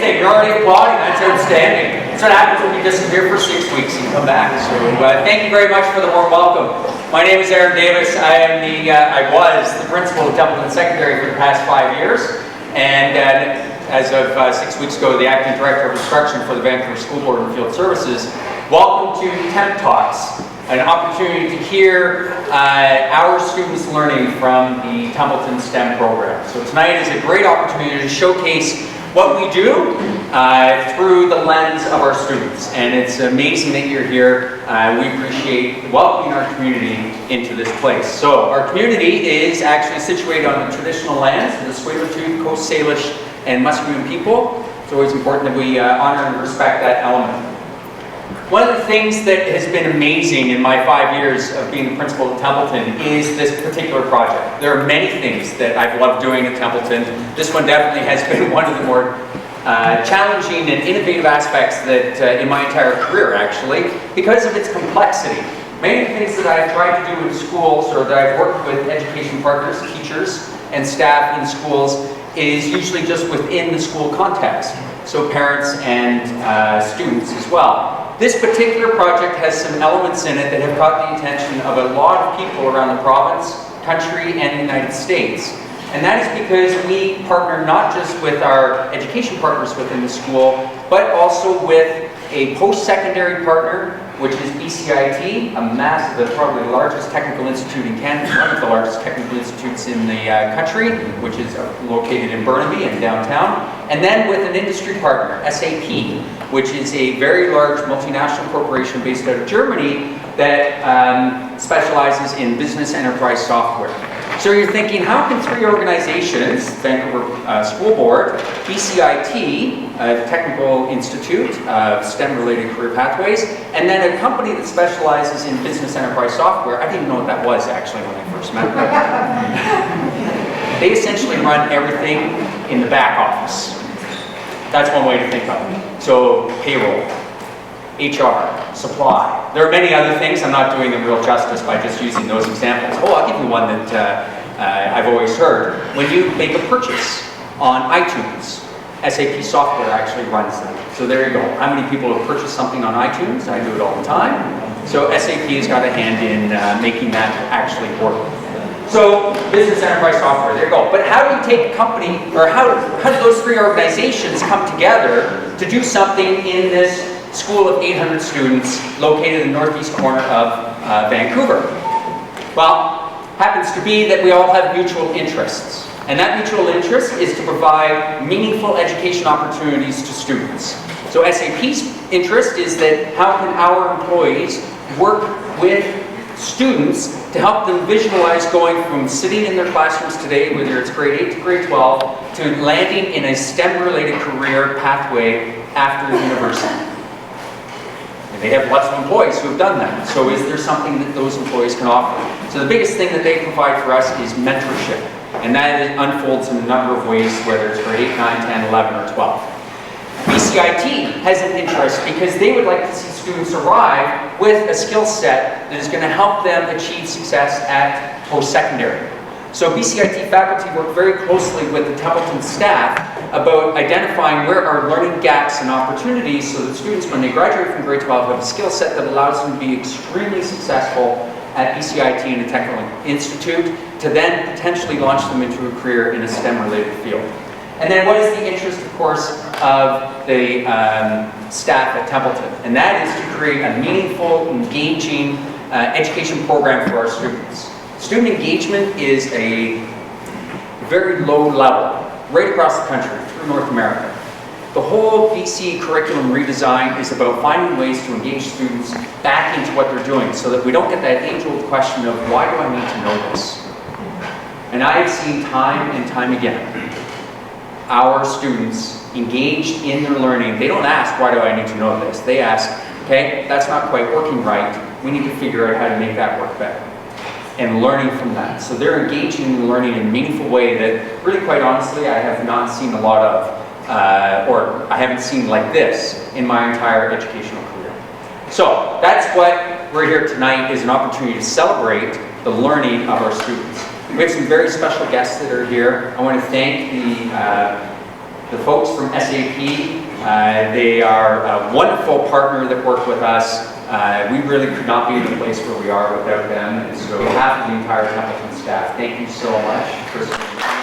anything. You're already applauding. That's outstanding. That's what happens when you disappear for 6 weeks and come back. So thank you very much for the warm welcome. My name is Aaron Davis. I was the principal of Templeton Secondary for the past 5 years. And as of 6 weeks ago, the acting director of instruction for the Vancouver School Board and Field Services. Welcome to TEMP Talks, an opportunity to hear our students learning from the Templeton STEM Program. So tonight is a great opportunity to showcase what we do through the lens of our students. And it's amazing that you're here. We appreciate welcoming our community into this place. So our community is actually situated on the traditional lands of the Tsleil-Waututh, Coast Salish, and Musqueam people. It's always important that we honor and respect that element. One of the things that has been amazing in my 5 years of being the principal at Templeton is this particular project. There are many things that I've loved doing at Templeton. This one definitely has been one of the more challenging and innovative aspects that in my entire career, actually, because of its complexity. Many of the things that I've tried to do in schools, or that I've worked with education partners, teachers, and staff in schools, is usually just within the school context. So parents and students as well. This particular project has some elements in it that have caught the attention of a lot of people around the province, country, and the United States. And that is because we partner not just with our education partners within the school, but also with a post-secondary partner, which is BCIT, a massive, probably the largest technical institute in Canada, one of the largest technical institutes in the country, which is located in Burnaby and downtown. And then with an industry partner, SAP, which is a very large multinational corporation based out of Germany that specializes in business enterprise software. So you're thinking, how can three organizations, Vancouver School Board, BCIT, Technical Institute, STEM-related career pathways, and then a company that specializes in business enterprise software? I didn't know what that was, actually, when I first met them. They essentially run everything in the back office. That's one way to think of it. So payroll, HR, supply. There are many other things. I'm not doing them real justice by just using those examples. Oh, I'll give you one that I've always heard. When you make a purchase on iTunes, SAP software actually runs them. So there you go. How many people have purchased something on iTunes? I do it all the time. So SAP has got a hand in making that actually work. So business enterprise software, there you go. But how do you take a company, or how do those three organizations come together to do something in this school of 800 students located in the northeast corner of Vancouver? Well, happens to be that we all have mutual interests. And that mutual interest is to provide meaningful education opportunities to students. So SAP's interest is that how can our employees work with students to help them visualize going from sitting in their classrooms today, whether it's grade 8 to grade 12, to landing in a STEM-related career pathway after university. And they have lots of employees who have done that. So is there something that those employees can offer? So the biggest thing that they provide for us is mentorship. And that unfolds in a number of ways, whether it's grade 8, 9, 10, 11, or 12. BCIT has an interest because they would like to see students arrive with a skill set that is going to help them achieve success at post-secondary. So BCIT faculty work very closely with the Templeton staff about identifying where are learning gaps and opportunities so that students, when they graduate from grade 12, have a skill set that allows them to be extremely successful at BCIT and a technical institute to then potentially launch them into a career in a STEM-related field. And then what is the interest, of course, of the staff at Templeton? And that is to create a meaningful, engaging education program for our students. Student engagement is a very low level, right across the country, through North America. The whole BC curriculum redesign is about finding ways to engage students back into what they're doing so that we don't get that age-old question of, why do I need to know this? And I have seen time and time again our students engaged in their learning. They don't ask, why do I need to know this? They ask, okay, that's not quite working right. We need to figure out how to make that work better. And learning from that. So they're engaging in learning in a meaningful way that, really quite honestly, I have not seen a lot of, or I haven't seen like this in my entire educational career. So that's what we're here tonight, is an opportunity to celebrate the learning of our students. We have some very special guests that are here. I want to thank the the folks from SAP. They are a wonderful partner that worked with us. We really could not be in the place where we are without them. And so on behalf of the entire Templeton staff, thank you so much for spending time.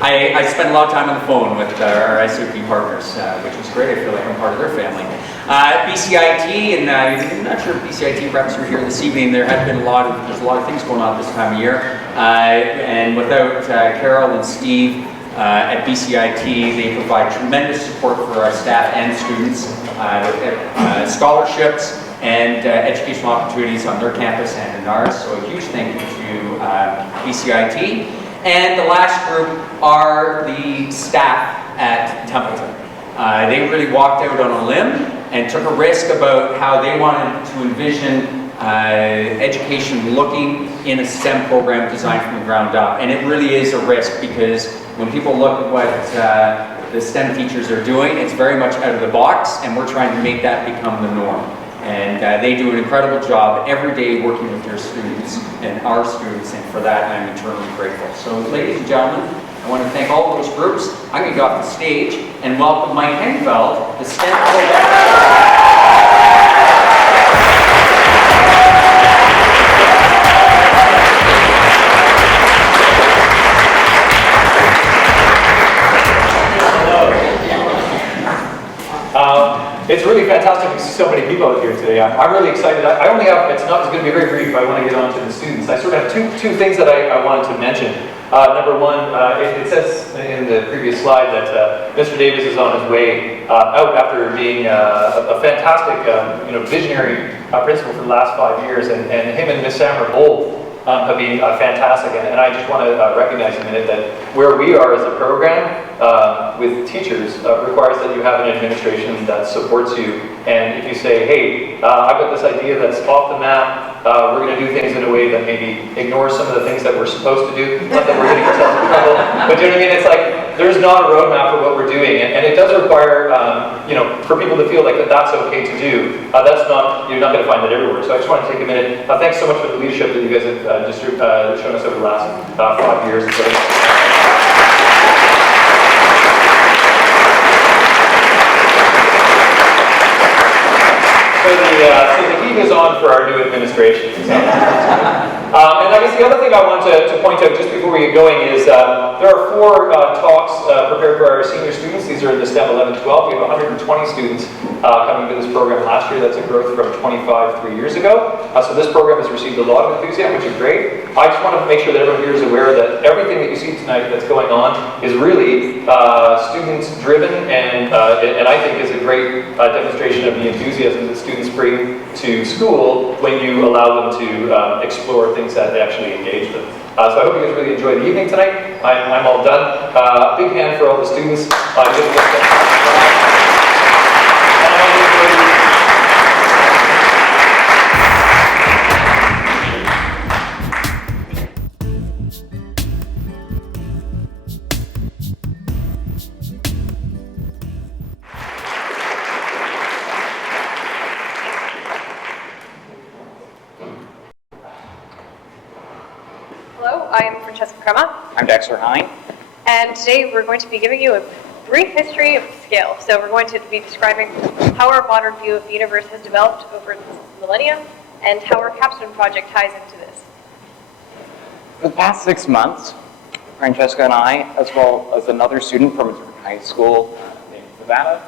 I spent a lot of time on the phone with our SAP partners, which was great. I feel like I'm part of their family. BCIT, and I'm not sure if BCIT reps are here this evening. There's a lot of things going on this time of year. And without Carol and Steve at BCIT, they provide tremendous support for our staff and students with scholarships and educational opportunities on their campus and in ours. So a huge thank you to BCIT. And the last group are the staff at Templeton. They really walked out on a limb and took a risk about how they wanted to envision education looking in a STEM program designed from the ground up. And it really is a risk, because when people look at what the STEM teachers are doing, it's very much out of the box, and we're trying to make that become the norm. And they do an incredible job every day working with their students and our students, and for that I'm eternally grateful. So ladies and gentlemen, I want to thank all of those groups. I'm going to go off the stage and welcome Mike Hengeveld, the STEM Program. It's really fantastic to see so many people out here today. I'm really excited. I only have, it's going to be very brief. I want to get on to the students. I sort of have two things that I wanted to mention. Number one, it says in the previous slide that Mr. Davis is on his way out after being a fantastic visionary principal for the last 5 years, and him and Miss Sammer both have been fantastic, and I just want to recognize a minute that where we are as a program with teachers requires that you have an administration that supports you. And if you say, hey, I've got this idea that's off the map, we're going to do things in a way that maybe ignores some of the things that we're supposed to do, not that we're getting ourselves in trouble, but do you know what I mean? It's like, there's not a roadmap for what we're doing, and it does require, for people to feel like that's okay to do. You're not going to find that everywhere. So I just want to take a minute. Thanks so much for the leadership that you guys have shown us over the last 5 years. So the heat is on for our new administration. And I guess the other thing I want to point out just before we get going is there are 4 talks prepared for our senior students. These are the STEM 11-12. We have 120 students coming to this program last year. That's a growth from 25 3 years ago. So this program has received a lot of enthusiasm, which is great. I just want to make sure that everyone here is aware that everything that you see tonight that's going on is really students-driven, and I think is a great demonstration of the enthusiasm that students bring to school when you allow them to explore things that they actually engage them. So I hope you guys really enjoy the evening tonight. I'm all done. Big hand for all the students. Hello, I am Francesca Crema. I'm Dexter, Hine. And today we're going to be giving you a brief history of scale. So we're going to be describing how our modern view of the universe has developed over the millennia and how our capstone project ties into this. For the past 6 months, Francesca and I, as well as another student from a different high school named Savannah,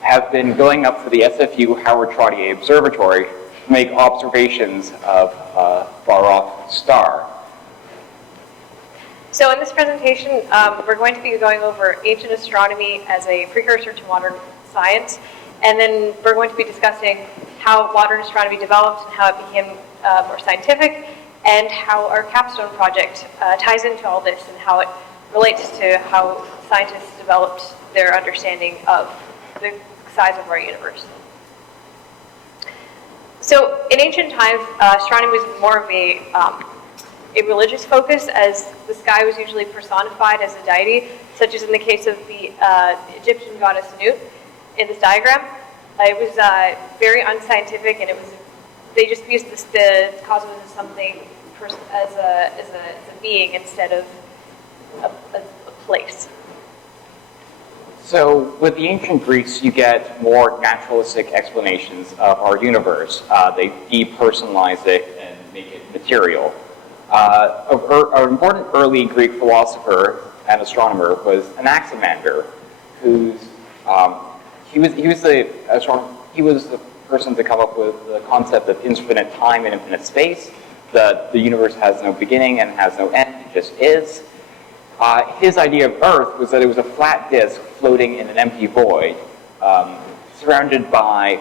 have been going up for the SFU Howard Trottier Observatory to make observations of a far-off star. So in this presentation, we're going to be going over ancient astronomy as a precursor to modern science, and then we're going to be discussing how modern astronomy developed and how it became more scientific, and how our capstone project ties into all this and how it relates to how scientists developed their understanding of the size of our universe. So in ancient times, astronomy was more of a religious focus, as the sky was usually personified as a deity, such as in the case of the Egyptian goddess Nut in this diagram. It was very unscientific, and they just used the cosmos as something, as a being instead of a place. So with the ancient Greeks, you get more naturalistic explanations of our universe. They depersonalize it and make it material. An important early Greek philosopher and astronomer was Anaximander, who's he was the person to come up with the concept of infinite time and infinite space. That the universe has no beginning and has no end; it just is. His idea of Earth was that it was a flat disk floating in an empty void, surrounded by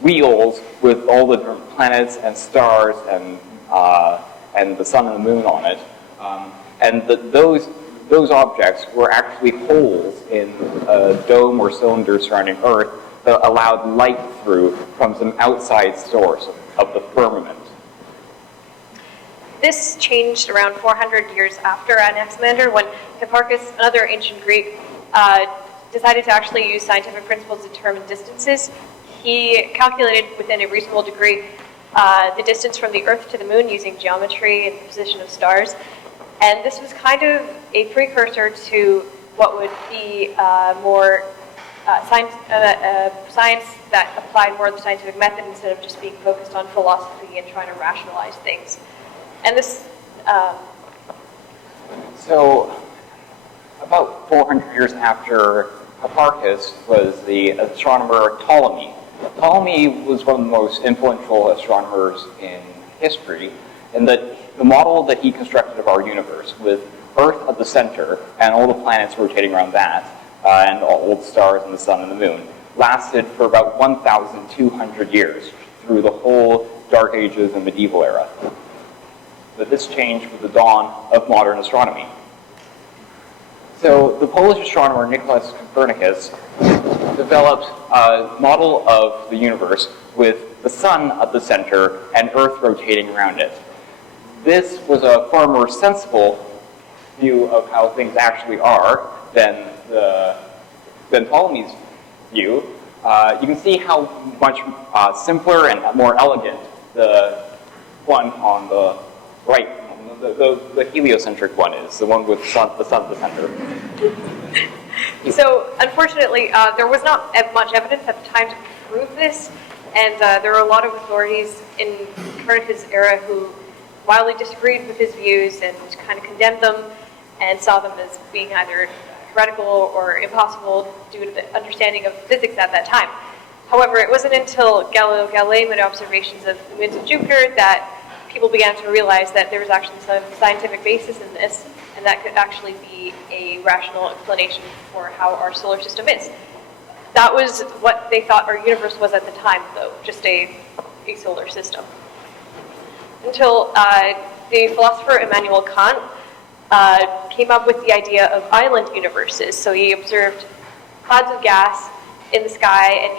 wheels with all the different planets and stars and the sun and the moon on it. Those objects were actually holes in a dome or cylinder surrounding Earth that allowed light through from some outside source of the firmament. This changed around 400 years after Anaximander, when Hipparchus, another ancient Greek, decided to actually use scientific principles to determine distances. He calculated within a reasonable degree the distance from the Earth to the Moon using geometry and the position of stars. And this was kind of a precursor to what would be more science that applied more of the scientific method instead of just being focused on philosophy and trying to rationalize things. And this... So, about 400 years after Hipparchus was the astronomer Ptolemy. Ptolemy was one of the most influential astronomers in history, and that the model that he constructed of our universe, with Earth at the center and all the planets rotating around that, and all the stars and the sun and the moon, lasted for about 1,200 years through the whole Dark Ages and medieval era. But this changed with the dawn of modern astronomy. So the Polish astronomer Nicholas Copernicus developed a model of the universe with the sun at the center and Earth rotating around it. This was a far more sensible view of how things actually are than Ptolemy's view. You can see how much simpler and more elegant the one on the right, the heliocentric one is, the one with the sun at the center. So, unfortunately, there was not much evidence at the time to prove this, and there were a lot of authorities in Copernicus' era who wildly disagreed with his views and kind of condemned them and saw them as being either heretical or impossible due to the understanding of physics at that time. However, it wasn't until Galileo Galilei made observations of the moons of Jupiter that people began to realize that there was actually some scientific basis in this, and that could actually be a rational explanation for how our solar system is. That was what they thought our universe was at the time, though, just a solar system. Until the philosopher Immanuel Kant came up with the idea of island universes. So he observed clouds of gas in the sky, and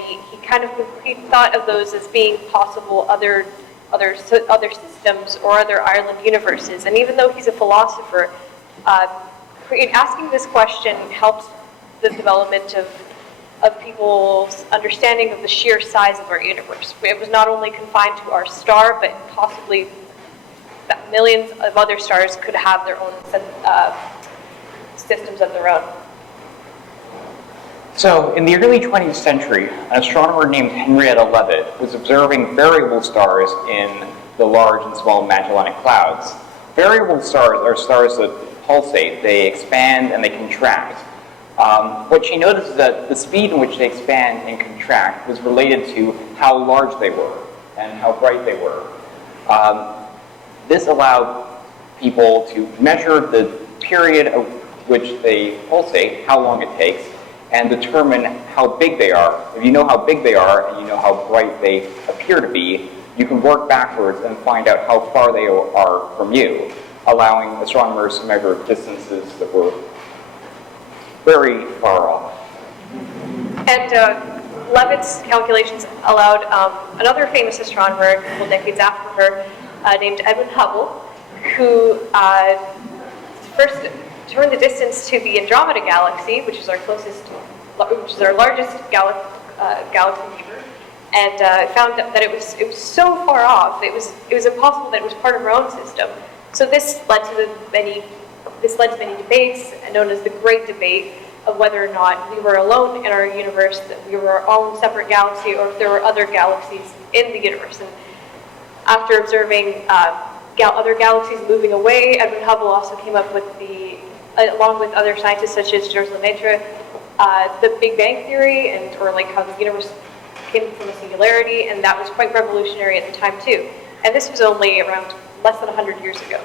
he thought of those as being possible other systems or other island universes. And even though he's a philosopher, asking this question helps the development of people's understanding of the sheer size of our universe. It was not only confined to our star, but possibly that millions of other stars could have their own systems of their own. So, in the early 20th century, an astronomer named Henrietta Leavitt was observing variable stars in the large and small Magellanic Clouds. Variable stars are stars that pulsate, they expand and they contract. What she noticed is that the speed in which they expand and contract was related to how large they were and how bright they were. This allowed people to measure the period of which they pulsate, how long it takes, and determine how big they are. If you know how big they are and you know how bright they appear to be, you can work backwards and find out how far they are from you, allowing astronomers to measure distances that were very far off. And Leavitt's calculations allowed another famous astronomer a couple decades after her, named Edwin Hubble, who first determined the distance to the Andromeda galaxy, which is our largest galaxy neighbor, and found that it was so far off. It was impossible that it was part of our own system. So this led to many debates, known as the Great Debate, of whether or not we were alone in our universe, that we were all in a separate galaxy, or if there were other galaxies in the universe. And after observing other galaxies moving away, Edwin Hubble also came up with along with other scientists such as Georges Lemaitre, the Big Bang Theory, or like how the universe came from a singularity, and that was quite revolutionary at the time too. And this was only around less than 100 years ago.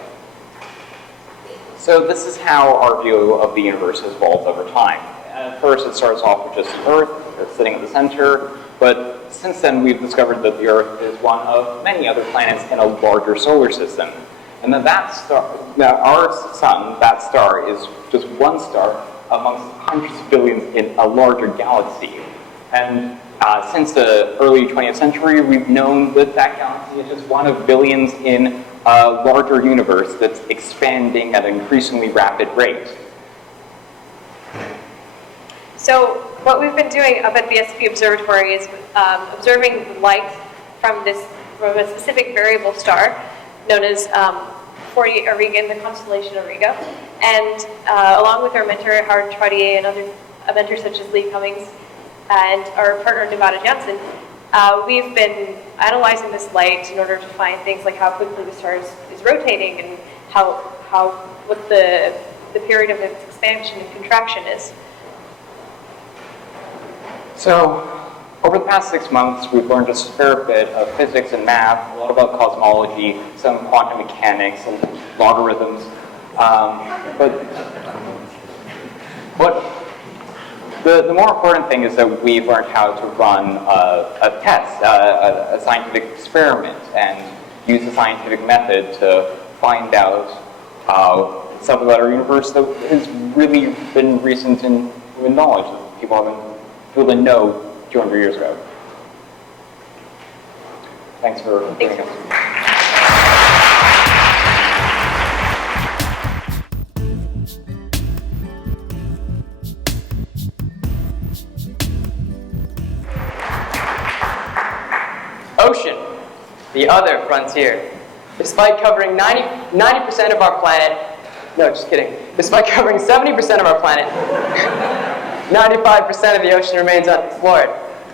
So this is how our view of the universe has evolved over time. At first, it starts off with just the Earth sitting at the center, but since then we've discovered that the Earth is one of many other planets in a larger solar system. And then our sun, that star, is just one star amongst hundreds of billions in a larger galaxy. And since the early 20th century, we've known that that galaxy is just one of billions in a larger universe that's expanding at an increasingly rapid rate. So what we've been doing up at the SP Observatory is observing light from a specific variable star known as 40 Auriga in the constellation Auriga. And along with our mentor, Howard Trottier, and other mentors such as Lee Cummings, and our partner, Nevada Jansen, we've been analyzing this light in order to find things like how quickly the star is rotating and what the period of its expansion and contraction is. So, over the past 6 months, we've learned a fair bit of physics and math, a lot about cosmology, some quantum mechanics, and logarithms. But the more important thing is that we've learned how to run a test, a scientific experiment, and use the scientific method to find out stuff about our universe that has really been recent in human knowledge that people didn't know 200 years ago. Thanks for joining us. Ocean, the other frontier. Despite covering 90% of our planet, no, just kidding. Despite covering 70% of our planet, 95% of the ocean remains unexplored.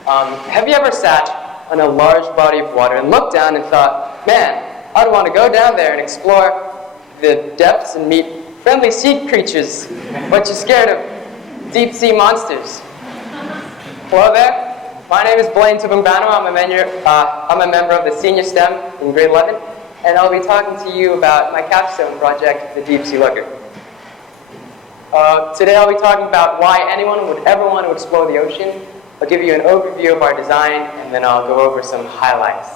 Have you ever sat on a large body of water and looked down and thought, man, I'd want to go down there and explore the depths and meet friendly sea creatures, but you're scared of deep sea monsters? Hello there. My name is Blaine Tubungbanua. I'm a member of the Senior STEM in grade 11, and I'll be talking to you about my capstone project, the Deep Sea Looker. Today I'll be talking about why anyone would ever want to explore the ocean. I'll give you an overview of our design, and then I'll go over some highlights.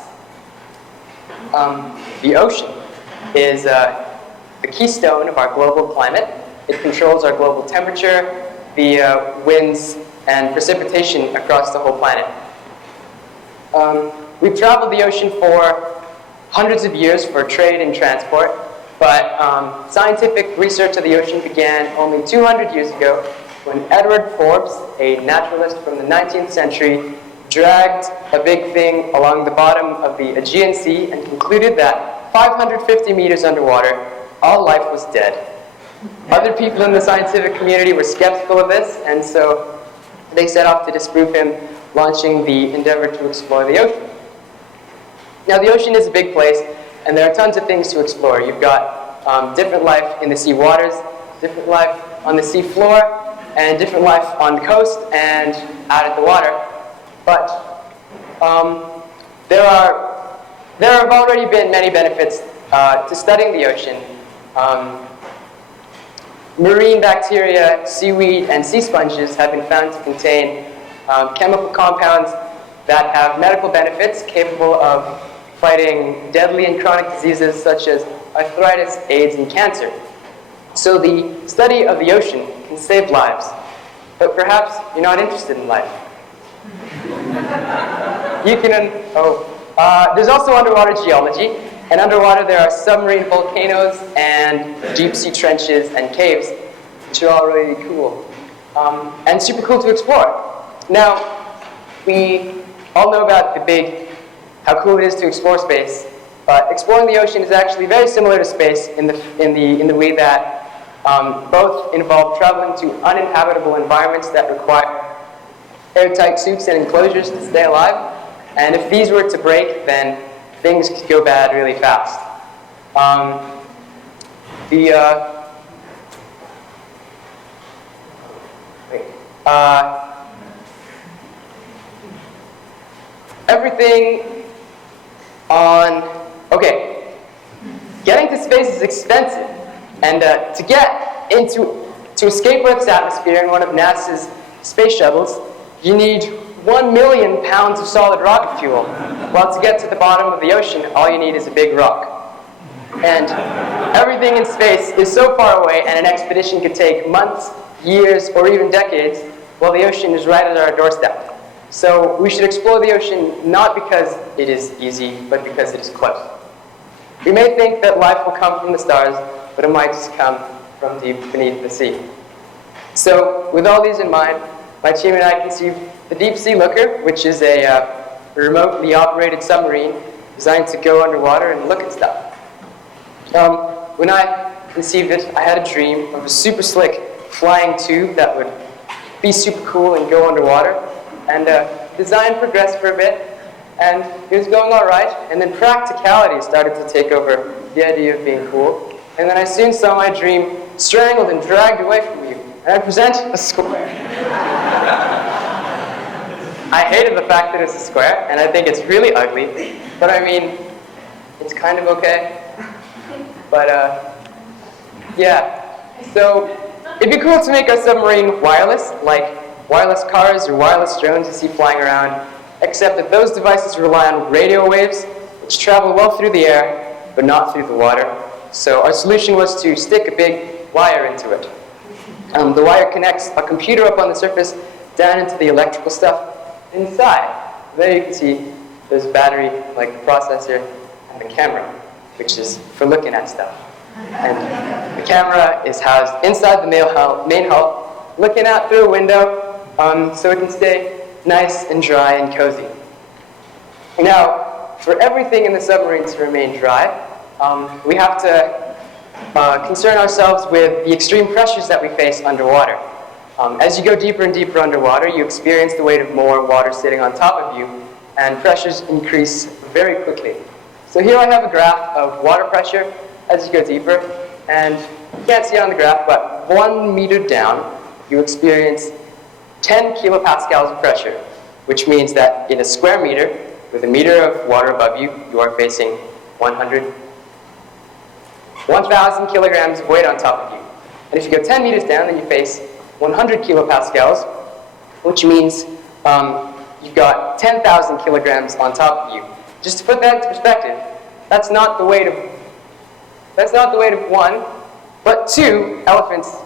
The ocean is the keystone of our global climate. It controls our global temperature, the winds, and precipitation across the whole planet. We've traveled the ocean for hundreds of years for trade and transport, but scientific research of the ocean began only 200 years ago when Edward Forbes, a naturalist from the 19th century, dragged a big thing along the bottom of the Aegean Sea and concluded that 550 meters underwater, all life was dead. Other people in the scientific community were skeptical of this, and so they set off to disprove him, launching the endeavor to explore the ocean. Now, the ocean is a big place, and there are tons of things to explore. You've got different life in the sea waters, different life on the sea floor, and different life on the coast and out at the water. But there have already been many benefits to studying the ocean. Marine bacteria, seaweed, and sea sponges have been found to contain chemical compounds that have medical benefits capable of fighting deadly and chronic diseases such as arthritis, AIDS, and cancer. So the study of the ocean can save lives, but perhaps you're not interested in life. There's also underwater geology, and underwater there are submarine volcanoes and deep sea trenches and caves, which are all really cool and super cool to explore. Now, we all know about how cool it is to explore space, but exploring the ocean is actually very similar to space in the way that both involve traveling to uninhabitable environments that require airtight suits and enclosures to stay alive. And if these were to break, then things could go bad really fast. Everything getting to space is expensive, and to escape Earth's atmosphere in one of NASA's space shuttles, you need 1 million pounds of solid rocket fuel, while to get to the bottom of the ocean, all you need is a big rock. And everything in space is so far away, and an expedition could take months, years, or even decades, while the ocean is right at our doorstep. So we should explore the ocean not because it is easy, but because it is close. We may think that life will come from the stars, but it might just come from deep beneath the sea. So with all these in mind, my team and I conceived the Deep Sea Looker, which is a remotely operated submarine designed to go underwater and look at stuff. When I conceived it, I had a dream of a super slick flying tube that would be super cool and go underwater. And design progressed for a bit, and it was going all right. And then practicality started to take over the idea of being cool. And then I soon saw my dream strangled and dragged away from you. And I present a square. I hated the fact that it's a square, and I think it's really ugly. But I mean, it's kind of okay. But yeah. So it'd be cool to make our submarine wireless, like wireless cars or wireless drones you see flying around, except that those devices rely on radio waves, which travel well through the air, but not through the water. So our solution was to stick a big wire into it. The wire connects a computer up on the surface down into the electrical stuff inside. There you can see there's a battery, like the processor, and the camera, which is for looking at stuff. And the camera is housed inside the main hull, looking out through a window, so it can stay nice and dry and cozy. Now, for everything in the submarine to remain dry, we have to concern ourselves with the extreme pressures that we face underwater. As you go deeper and deeper underwater, you experience the weight of more water sitting on top of you, and pressures increase very quickly. So here I have a graph of water pressure as you go deeper, and you can't see it on the graph, but 1 meter down, you experience 10 kilopascals of pressure, which means that in a square meter, with a meter of water above you, you are facing 1,000 kilograms of weight on top of you. And if you go 10 meters down, then you face 100 kilopascals, which means you've got 10,000 kilograms on top of you. Just to put that into perspective, that's not the weight of 1, but 2 elephants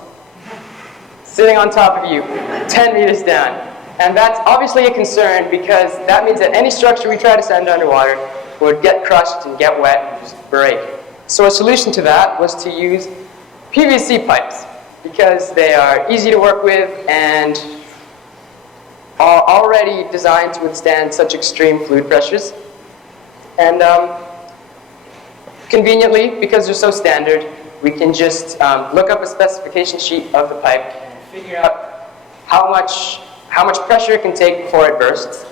sitting on top of you, 10 meters down. And that's obviously a concern, because that means that any structure we try to send underwater would get crushed and get wet and just break. So our solution to that was to use PVC pipes, because they are easy to work with and are already designed to withstand such extreme fluid pressures. And conveniently, because they're so standard, we can just look up a specification sheet of the pipe and figure out how much pressure it can take before it bursts.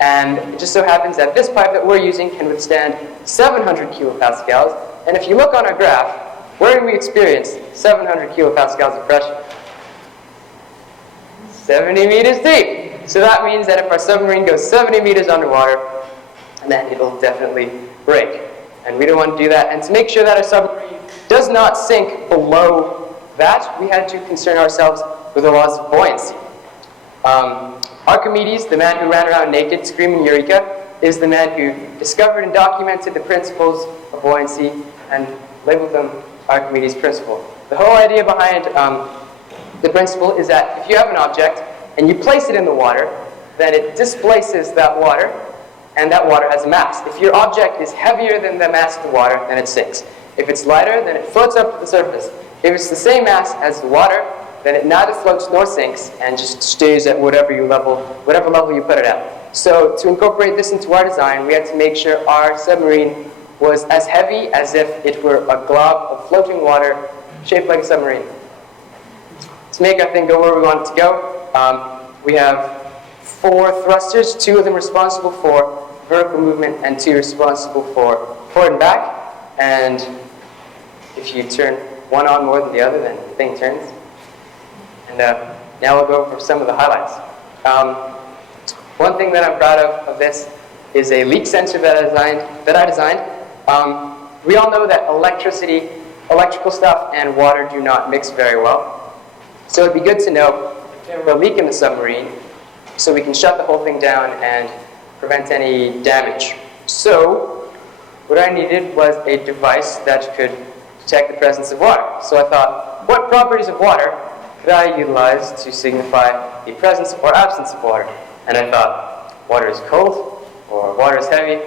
And it just so happens that this pipe that we're using can withstand 700 kilopascals. And if you look on our graph, where do we experience 700 kilopascals of pressure? 70 meters deep. So that means that if our submarine goes 70 meters underwater, then it'll definitely break. And we don't want to do that. And to make sure that our submarine does not sink below that, we had to concern ourselves with the laws of buoyancy. Archimedes, the man who ran around naked screaming Eureka, is the man who discovered and documented the principles of buoyancy and labeled them Archimedes' principle. The whole idea behind the principle is that if you have an object and you place it in the water, then it displaces that water, and that water has a mass. If your object is heavier than the mass of the water, then it sinks. If it's lighter, then it floats up to the surface. If it's the same mass as the water, then it neither floats nor sinks and just stays at whatever level you put it at. So to incorporate this into our design, we had to make sure our submarine was as heavy as if it were a glob of floating water shaped like a submarine. To make our thing go where we want it to go, we have 4 thrusters, 2 of them responsible for vertical movement and 2 responsible for forward and back. And if you turn one on more than the other, then the thing turns. And now we'll go over some of the highlights. One thing that I'm proud of this is a leak sensor that I designed. We all know that electrical stuff and water do not mix very well. So it'd be good to know if there were a leak in the submarine so we can shut the whole thing down and prevent any damage. So what I needed was a device that could detect the presence of water. So I thought, what properties of water could I utilize to signify the presence or absence of water? And I thought, water is cold or water is heavy.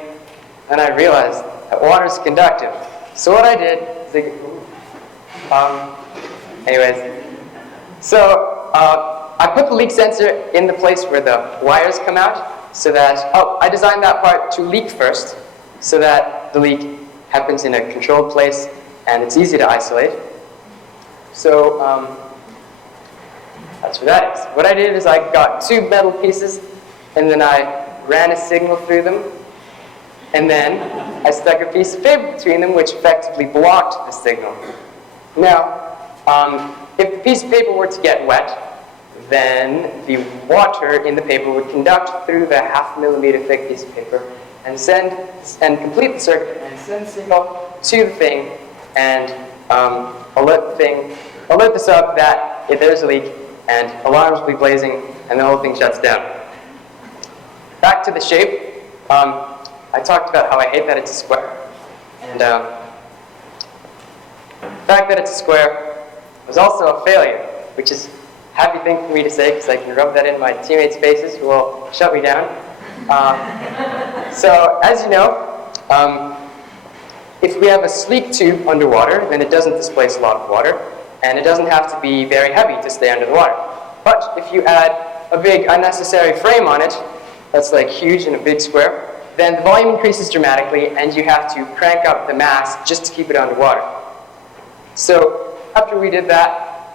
And I realized that water is conductive. So what I did is I put the leak sensor in the place where the wires come out so that, I designed that part to leak first so that the leak happens in a controlled place and it's easy to isolate. So that's what that is. What I did is I got 2 metal pieces and then I ran a signal through them. And then I stuck a piece of paper between them, which effectively blocked the signal. Now, if the piece of paper were to get wet, then the water in the paper would conduct through the 0.5 millimeter thick piece of paper and complete the circuit and send the signal to the thing and alert the sub that if there's a leak and alarms will be blazing and the whole thing shuts down. Back to the shape. I talked about how I hate that it's a square. And the fact that it's a square was also a failure, which is a happy thing for me to say because I can rub that in my teammates' faces who will shut me down. So as you know, if we have a sleek tube underwater, then it doesn't displace a lot of water, and it doesn't have to be very heavy to stay under the water. But if you add a big unnecessary frame on it, that's like huge in a big square, then the volume increases dramatically and you have to crank up the mass just to keep it underwater. So after we did that,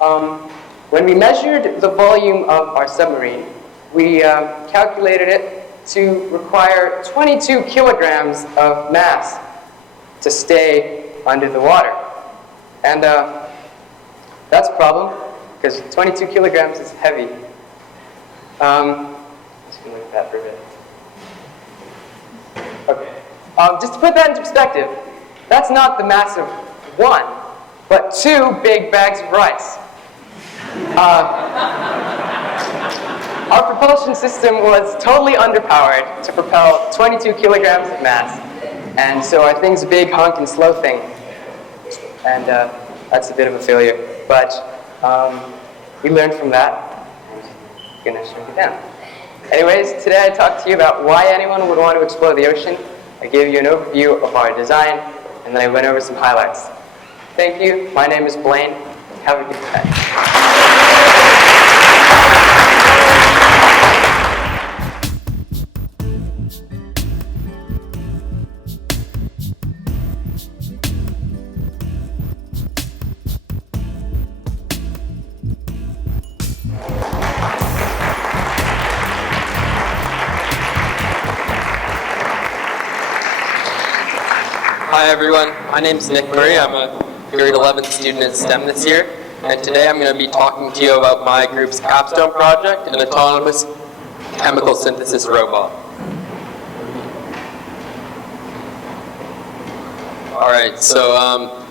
when we measured the volume of our submarine, we calculated it to require 22 kilograms of mass to stay under the water. And that's a problem because 22 kilograms is heavy. Just gonna look at that for a bit. Okay. Just to put that into perspective, that's not the mass of 1, but 2 big bags of rice. Our propulsion system was totally underpowered to propel 22 kilograms of mass, and so our thing's a big hunk and slow thing, and that's a bit of a failure. But we learned from that, and we're gonna shrink it down. Anyways, today I talked to you about why anyone would want to explore the ocean. I gave you an overview of our design, and then I went over some highlights. Thank you. My name is Blaine. Have a good day. Hi everyone, my name is Nick Murray. I'm a grade 11 student at STEM this year, and today I'm going to be talking to you about my group's capstone project, an autonomous chemical synthesis robot. Alright, so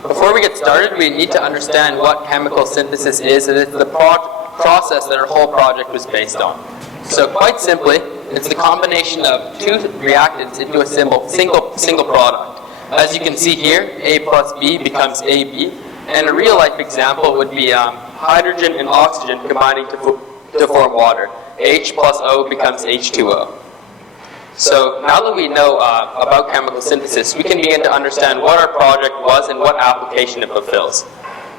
before we get started, we need to understand what chemical synthesis is, and it's the process that our whole project was based on. So quite simply, it's the combination of 2 reactants into a single product. As you can see here, A plus B becomes AB, and a real-life example would be hydrogen and oxygen combining to form water. H plus O becomes H2O. So now that we know about chemical synthesis, we can begin to understand what our project was and what application it fulfills.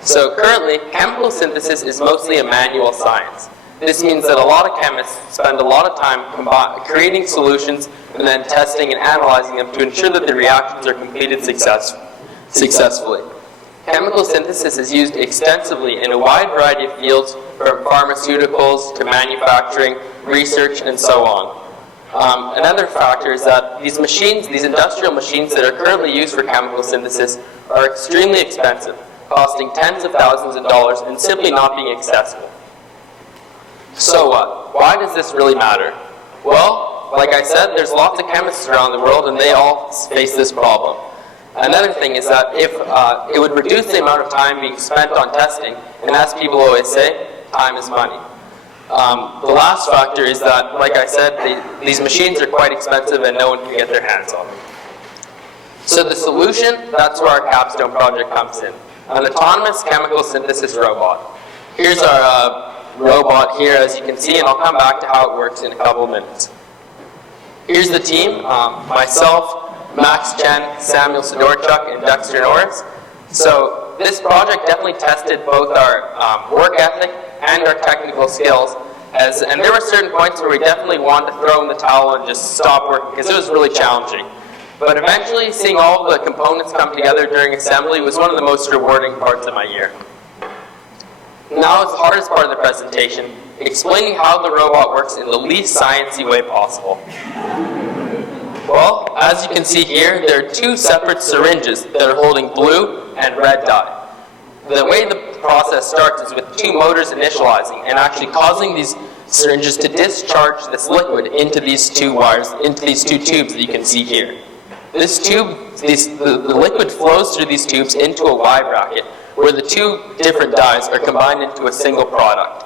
So currently, chemical synthesis is mostly a manual science. This means that a lot of chemists spend a lot of time creating solutions and then testing and analyzing them to ensure that the reactions are completed successfully. Chemical synthesis is used extensively in a wide variety of fields, from pharmaceuticals to manufacturing, research, and so on. Another factor is that these machines, these industrial machines that are currently used for chemical synthesis, are extremely expensive, costing tens of thousands of dollars and simply not being accessible. So what? Why does this really matter? Well, like I said, there's lots of chemists around the world and they all face this problem. Another thing is that if it would reduce the amount of time being spent on testing, and as people always say, time is money. The last factor is that, like I said, these machines are quite expensive and no one can get their hands on them. So the solution, that's where our capstone project comes in. An autonomous chemical synthesis robot. Here's our robot here, as you can see, and I'll come back to how it works in a couple of minutes. Here's the team, myself, Max Chen, Samuel Sidorchuk, and Dexter Norris. So this project definitely tested both our work ethic and our technical skills, and there were certain points where we definitely wanted to throw in the towel and just stop working because it was really challenging. But eventually, seeing all the components come together during assembly was one of the most rewarding parts of my year. Now it's the hardest part of the presentation, explaining how the robot works in the least sciencey way possible. Well, as you can see here, there are two separate syringes that are holding blue and red dye. The way the process starts is with two motors initializing and actually causing these syringes to discharge this liquid into these two wires, into these two tubes that you can see here. This tube, the liquid flows through these tubes into a Y bracket where the two different dyes are combined into a single product.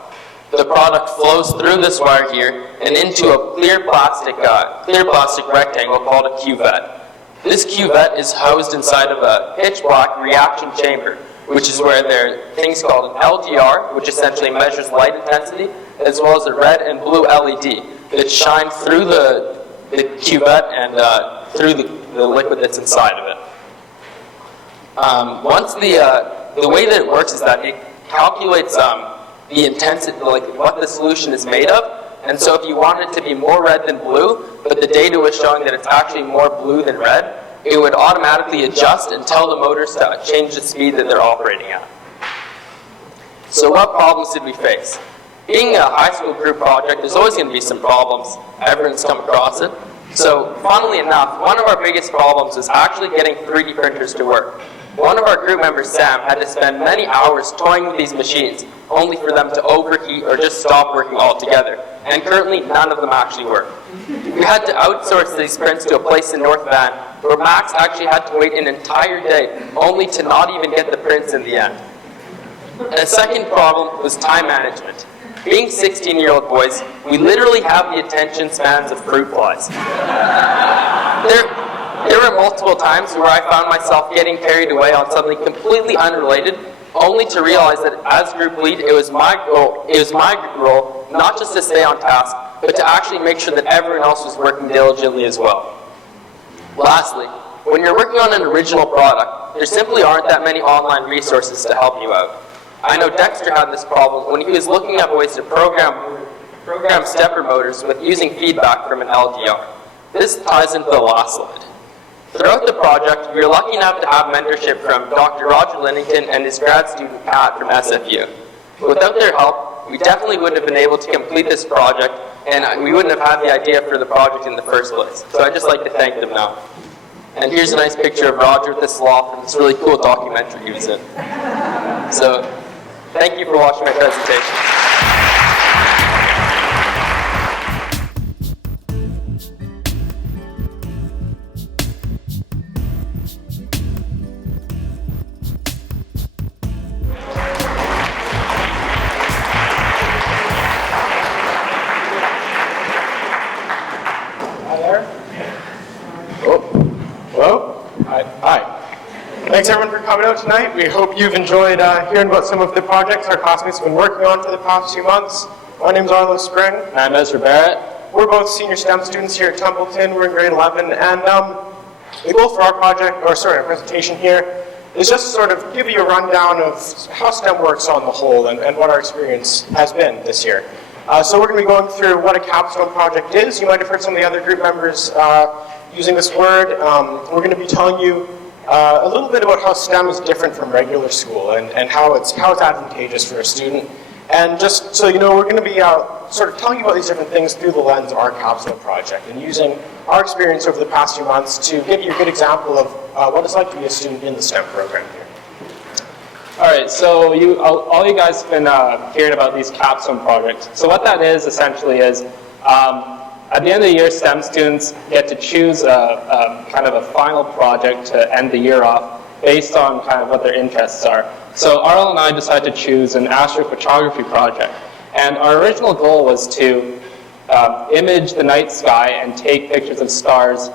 The product flows through this wire here and into a clear plastic rectangle called a cuvette. This cuvette is housed inside of a pitch black reaction chamber, which is where there are things called an LDR, which essentially measures light intensity, as well as a red and blue LED that shine through the cuvette and through the liquid that's inside of it. The way that it works is that it calculates the intensity, like what the solution is made of. And so if you want it to be more red than blue, but the data was showing that it's actually more blue than red, it would automatically adjust and tell the motors to change the speed that they're operating at. So what problems did we face? Being a high school group project, there's always going to be some problems. Everyone's come across it. So funnily enough, one of our biggest problems was actually getting 3D printers to work. One of our group members, Sam, had to spend many hours toying with these machines, only for them to overheat or just stop working altogether. And currently, none of them actually work. We had to outsource these prints to a place in North Van, where Max actually had to wait an entire day, only to not even get the prints in the end. And a second problem was time management. Being 16-year-old boys, we literally have the attention spans of fruit flies. There were multiple times where I found myself getting carried away on something completely unrelated, only to realize that as group lead, it was my role not just to stay on task, but to actually make sure that everyone else was working diligently as well. Lastly, when you're working on an original product, there simply aren't that many online resources to help you out. I know Dexter had this problem when he was looking at ways to program stepper motors with using feedback from an LDR. This ties into the last slide. Throughout the project, we were lucky enough to have mentorship from Dr. Roger Linnington and his grad student Pat from SFU. Without their help, we definitely wouldn't have been able to complete this project, and we wouldn't have had the idea for the project in the first place. So I'd just like to thank them now. And here's a nice picture of Roger with the sloth from this really cool documentary he was in. So thank you for watching my presentation. Thanks everyone for coming out tonight. We hope you've enjoyed hearing about some of the projects our classmates have been working on for the past 2 months. My name's Arlo Spring. I'm Ezra Barrett. We're both senior STEM students here at Templeton. We're in grade 11, and the goal for our our presentation here is just to sort of give you a rundown of how STEM works on the whole and what our experience has been this year. So we're going to be going through what a capstone project is. You might have heard some of the other group members using this word. We're going to be telling you a little bit about how STEM is different from regular school and how it's advantageous for a student. And just so you know, we're going to be sort of telling you about these different things through the lens of our capstone project and using our experience over the past few months to give you a good example of what it's like to be a student in the STEM program here. All right, so all you guys have been hearing about these capstone projects. So what that is essentially is at the end of the year, STEM students get to choose kind of a final project to end the year off based on kind of what their interests are. So Arlo and I decided to choose an astrophotography project. And our original goal was to image the night sky and take pictures of stars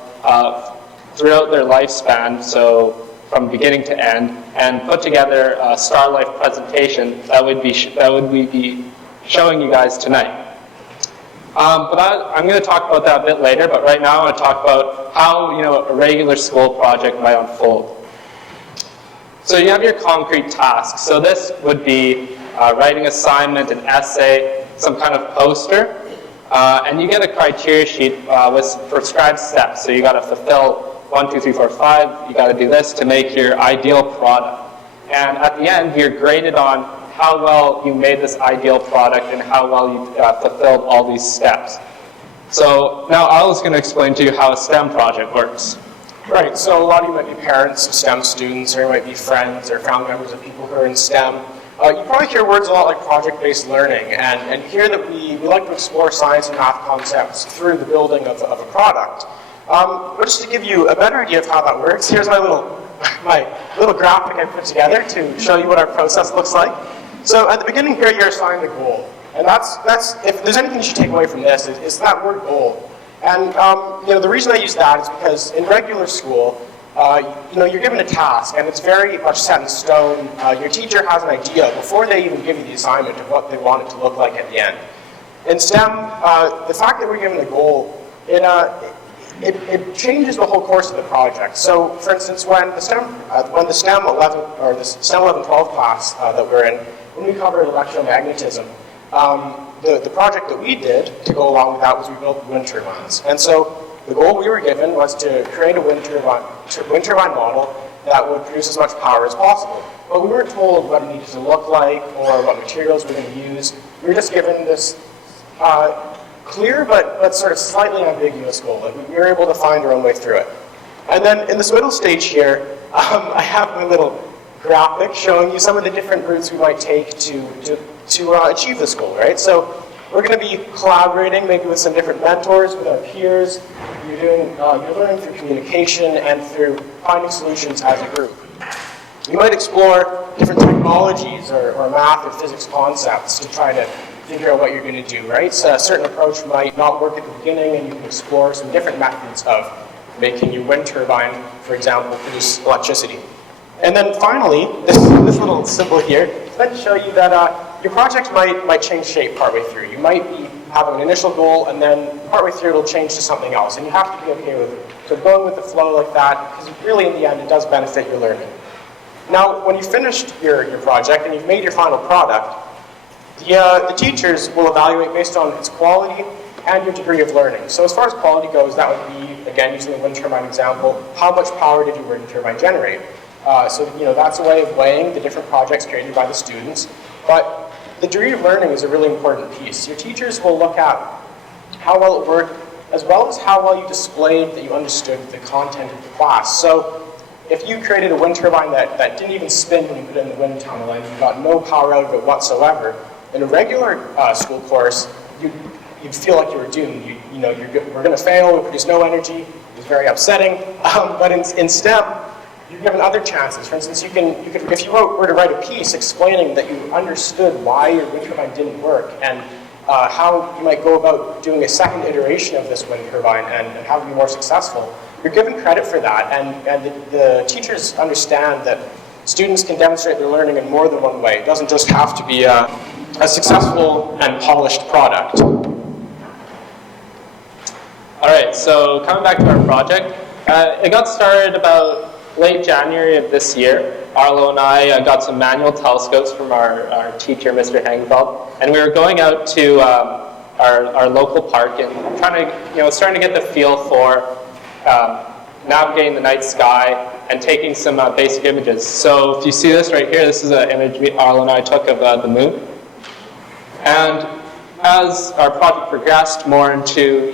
throughout their lifespan, so from beginning to end, and put together a star life presentation that would we be showing you guys tonight. But I'm going to talk about that a bit later, but right now I want to talk about how a regular school project might unfold. So you have your concrete tasks. So this would be writing assignment, an essay, some kind of poster, and you get a criteria sheet with prescribed steps. So you got to fulfill 1, 2, 3, 4, 5. You got to do this to make your ideal product. And at the end, you're graded on how well you made this ideal product and how well you fulfilled all these steps. So now Arlo's going to explain to you how a STEM project works. Right, so a lot of you might be parents of STEM students, or you might be friends or family members of people who are in STEM. You probably hear words a lot like project-based learning, and hear that we like to explore science and math concepts through the building of a product. But just to give you a better idea of how that works, here's my little graphic I put together to show you what our process looks like. So at the beginning here, you're assigned a goal. And that's if there's anything you should take away from this, is that word goal. And the reason I use that is because in regular school, you're given a task, and it's very much set in stone. Your teacher has an idea before they even give you the assignment of what they want it to look like at the end. In STEM, the fact that we're given a goal, it changes the whole course of the project. So, for instance, when the STEM 11-12 class that we're in, when we covered electromagnetism, the project that we did to go along with that was we built wind turbines. And so the goal we were given was to create a wind turbine model that would produce as much power as possible. But we weren't told what it needed to look like or what materials we're going to use. We were just given this clear but sort of slightly ambiguous goal. Like we were able to find our own way through it. And then in this middle stage here, I have my little graphic showing you some of the different routes we might take to achieve this goal, right? So we're going to be collaborating maybe with some different mentors, with our peers. You're learning through communication and through finding solutions as a group. You might explore different technologies or math or physics concepts to try to figure out what you're going to do, right? So a certain approach might not work at the beginning, and you can explore some different methods of making your wind turbine, for example, produce electricity. And then finally, this little symbol here is meant to show you that your project might change shape partway through. You might be having an initial goal, and then partway through it'll change to something else, and you have to be okay with it. So going with the flow like that, because really in the end it does benefit your learning. Now, when you've finished your project and you've made your final product, the teachers will evaluate based on its quality and your degree of learning. So as far as quality goes, that would be, again, using the wind turbine example, how much power did your wind turbine generate? So that's a way of weighing the different projects created by the students. But the degree of learning is a really important piece. Your teachers will look at how well it worked, as well as how well you displayed that you understood the content of the class. So if you created a wind turbine that didn't even spin when you put it in the wind tunnel and you got no power out of it whatsoever, in a regular school course, you'd feel like you were doomed. We're going to fail, we produce no energy. It's very upsetting. But in STEM, you're given other chances. For instance, if you were to write a piece explaining that you understood why your wind turbine didn't work and how you might go about doing a second iteration of this wind turbine and how to be more successful, you're given credit for that. And the teachers understand that students can demonstrate their learning in more than one way. It doesn't just have to be a successful and polished product. All right, so coming back to our project, it got started about late January of this year, Arlo and I got some manual telescopes from our teacher, Mr. Hengeveld, and we were going out to our local park and trying to, starting to get the feel for navigating the night sky and taking some basic images. So if you see this right here, this is an image Arlo and I took of the moon. And as our project progressed more into,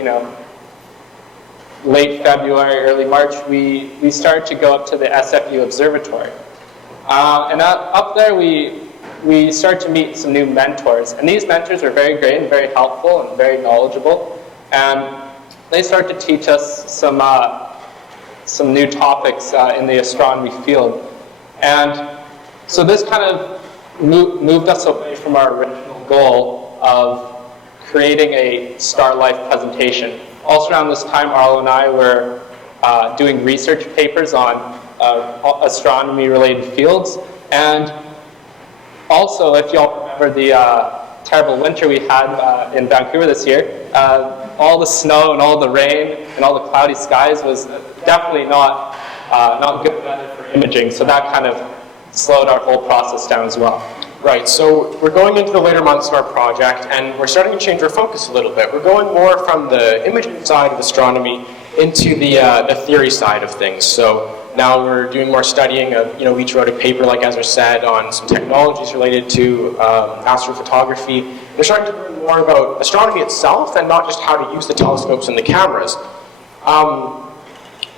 late February, early March, we started to go up to the SFU observatory. And up there, we started to meet some new mentors. And these mentors were very great and very helpful and very knowledgeable. And they started to teach us some new topics in the astronomy field. And so this kind of moved us away from our original goal of creating a star life presentation. Also around this time, Arlo and I were doing research papers on astronomy-related fields. And also, if y'all remember the terrible winter we had in Vancouver this year, all the snow and all the rain and all the cloudy skies was definitely not good weather for imaging. So that kind of slowed our whole process down as well. Right, so we're going into the later months of our project, and we're starting to change our focus a little bit. We're going more from the imaging side of astronomy into the theory side of things. So now we're doing more studying of, we each wrote a paper, like Ezra said, on some technologies related to astrophotography. We're starting to learn more about astronomy itself and not just how to use the telescopes and the cameras.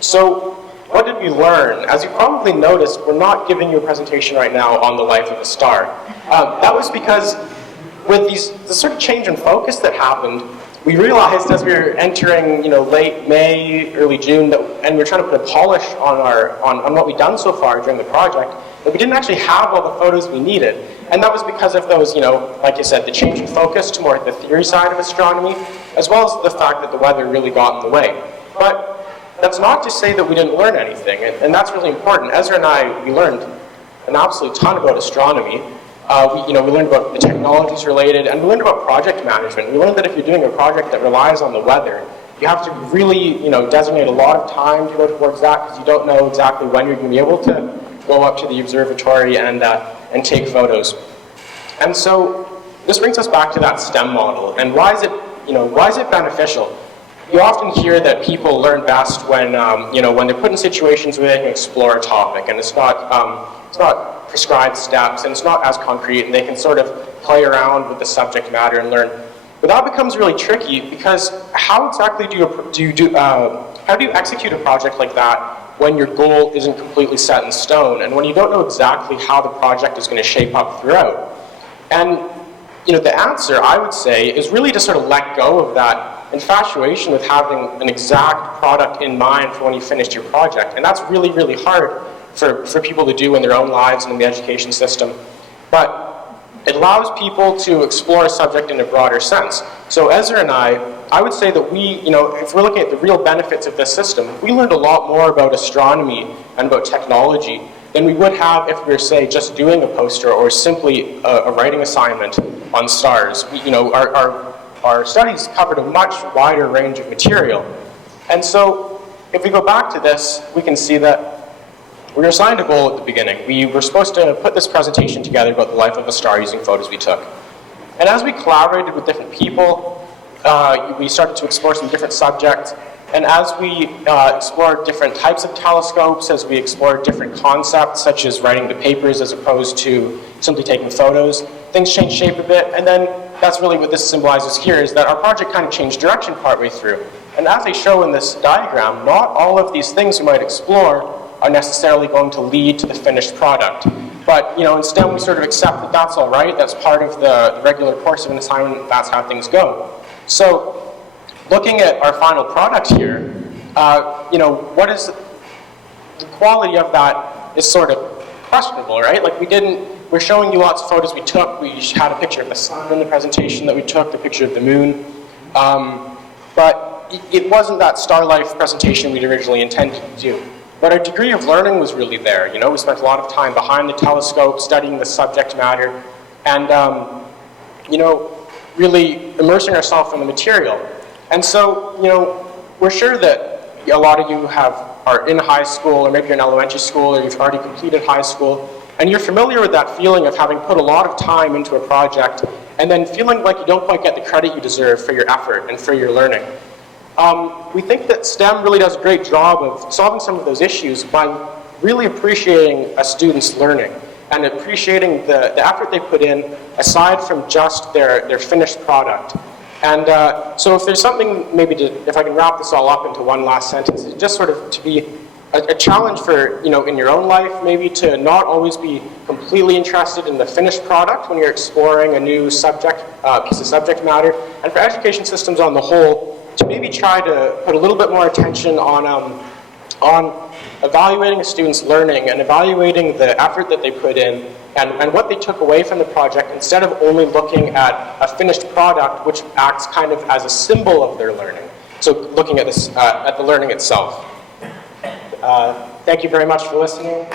So what did we learn? As you probably noticed, we're not giving you a presentation right now on the life of a star. That was because with the sort of change in focus that happened, we realized as we were entering, late May, early June, and we were trying to put a polish on what we'd done so far during the project, that we didn't actually have all the photos we needed. And that was because of those, like I said, the change in focus to more the theory side of astronomy, as well as the fact that the weather really got in the way. But that's not to say that we didn't learn anything, and that's really important. Ezra and I, we learned an absolute ton about astronomy. We learned about the technologies related, and we learned about project management. We learned that if you're doing a project that relies on the weather, you have to really, designate a lot of time to go towards that, because you don't know exactly when you're going to be able to go up to the observatory and take photos. And so this brings us back to that STEM model. And why is it beneficial? You often hear that people learn best when they're put in situations where they can explore a topic, and it's not prescribed steps, and it's not as concrete, and they can sort of play around with the subject matter and learn. But that becomes really tricky, because how exactly do you execute a project like that when your goal isn't completely set in stone, and when you don't know exactly how the project is going to shape up throughout? And the answer, I would say, is really to sort of let go of that infatuation with having an exact product in mind for when you finished your project. And that's really, really hard for people to do in their own lives and in the education system. But it allows people to explore a subject in a broader sense. So Ezra and I would say that if we're looking at the real benefits of this system, we learned a lot more about astronomy and about technology than we would have if we were, say, just doing a poster or simply a writing assignment on stars. Our studies covered a much wider range of material. And so if we go back to this, we can see that we were assigned a goal at the beginning. We were supposed to put this presentation together about the life of a star using photos we took. And as we collaborated with different people, we started to explore some different subjects. And as we explored different types of telescopes, as we explored different concepts, such as writing the papers as opposed to simply taking photos, things changed shape a bit. And then that's really what this symbolizes here, is that our project kind of changed direction partway through. And as I show in this diagram, not all of these things we might explore are necessarily going to lead to the finished product. But instead we sort of accept that that's all right, that's part of the regular course of an assignment, that's how things go. So looking at our final product here, what is the quality of that is sort of questionable, right? Like we're showing you lots of photos we took. We had a picture of the sun in the presentation that we took, the picture of the moon. But it wasn't that star life presentation we'd originally intended to do. But our degree of learning was really there. We spent a lot of time behind the telescope studying the subject matter and, really immersing ourselves in the material. And so, we're sure that a lot of you have are in high school, or maybe you're in elementary school, or you've already completed high school, and you're familiar with that feeling of having put a lot of time into a project, and then feeling like you don't quite get the credit you deserve for your effort and for your learning. We think that STEM really does a great job of solving some of those issues by really appreciating a student's learning and appreciating the effort they put in aside from just their finished product. And so if there's something maybe if I can wrap this all up into one last sentence, it's just sort of to be a challenge for, in your own life, maybe to not always be completely interested in the finished product when you're exploring a new subject, piece of subject matter, and for education systems on the whole, to maybe try to put a little bit more attention on evaluating a student's learning and evaluating the effort that they put in and what they took away from the project, instead of only looking at a finished product which acts kind of as a symbol of their learning. So looking at this, at the learning itself. Thank you very much for listening.